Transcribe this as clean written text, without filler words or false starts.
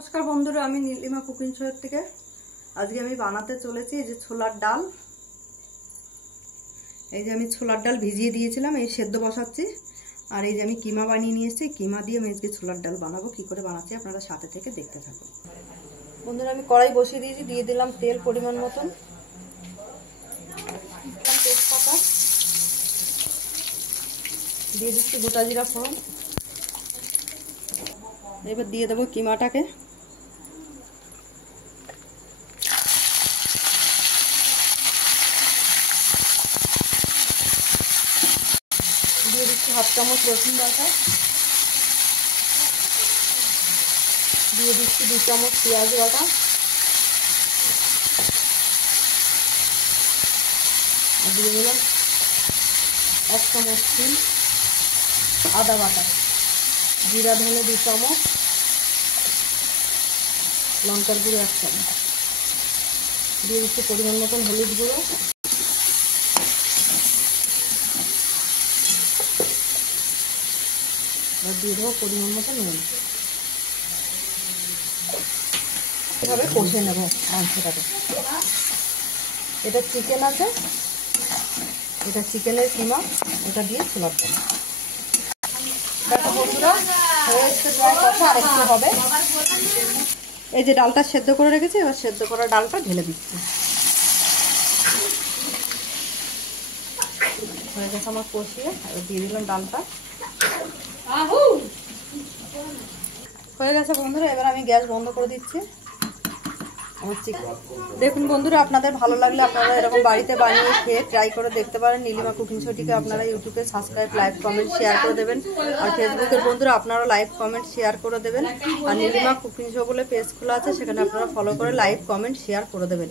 নমস্কার বন্ধুরা, আমি নীলিমা কুকিং শো থেকে আজকে আমি বানাতে চলেছি এই যে ছোলার ডাল। এই যে আমি ছোলার ডাল ভিজিয়ে দিয়েছিলাম, এই সেদ্ধ বসাচ্ছি। আর এই যে আমি কিমা বানিয়ে নিয়ে এসেছি, কিমা দিয়ে আমি আজকে ছোলার ডাল বানাবো। কি করে বানাচ্ছি আপনারা সাথে থেকে দেখতে থাকুন। বন্ধুরা, আমি কড়াই বসিয়ে দিয়েছি, দিয়ে দিলাম তেল পরিমাণ মতন, তেজপাতা দিয়ে দিচ্ছি, গোটা জিরা ফোড়ন। এবার দিয়ে দেবো কিমাটাকে। দিয়ে দিচ্ছি হাফ চামচ রসুন বাটা, দিয়ে দিচ্ছি 2 চামচ পেঁয়াজ বাটা, আর দিয়ে দিলাম 1 চামচ তিল, আদা বাটা, জিরা ধনে 2 চামচ, লঙ্কার গুঁড়ো 1 চামচ, দিয়ে দিচ্ছি পরিমাণ মতন হলুদ গুঁড়ো, আর দিয়ে দেবো পরিমাণ মতো নুন। এভাবে কষে নেব মাংসটাকে। এটা চিকেন আছে, এটা চিকেনের কিমা, এটা দিয়ে ছোলার ডাল। দেখো বন্ধুরা, হয়ে এসছে তোমার কষা, আর একটু হবে। এই যে ডালটা সেদ্ধ করে রেখেছি, এবার সেদ্ধ করা ডালটা ঢেলে দিচ্ছি। হয়ে গেছে আমার কষিয়ে, এবার দিয়ে দিলাম ডালটা। হয়ে গেছে বন্ধুরা, এবার আমি গ্যাস বন্ধ করে দিচ্ছি। দেখুন বন্ধুরা, আপনাদের ভালো লাগলে আপনারা এরকম বাড়িতে বানিয়ে খেয়ে ট্রাই করে দেখতে পারেন। নীলিমা কুকিং শোটিকে আপনারা ইউটিউবে সাবস্ক্রাইব, লাইক, কমেন্ট, শেয়ার করে দেবেন। আর ফেসবুকের বন্ধুরা আপনারা লাইক, কমেন্ট, শেয়ার করে দেবেন। আর নীলিমা কুকিং শো বলে পেজ খোলা আছে, সেখানে আপনারা ফলো করে লাইক, কমেন্ট, শেয়ার করে দেবেন।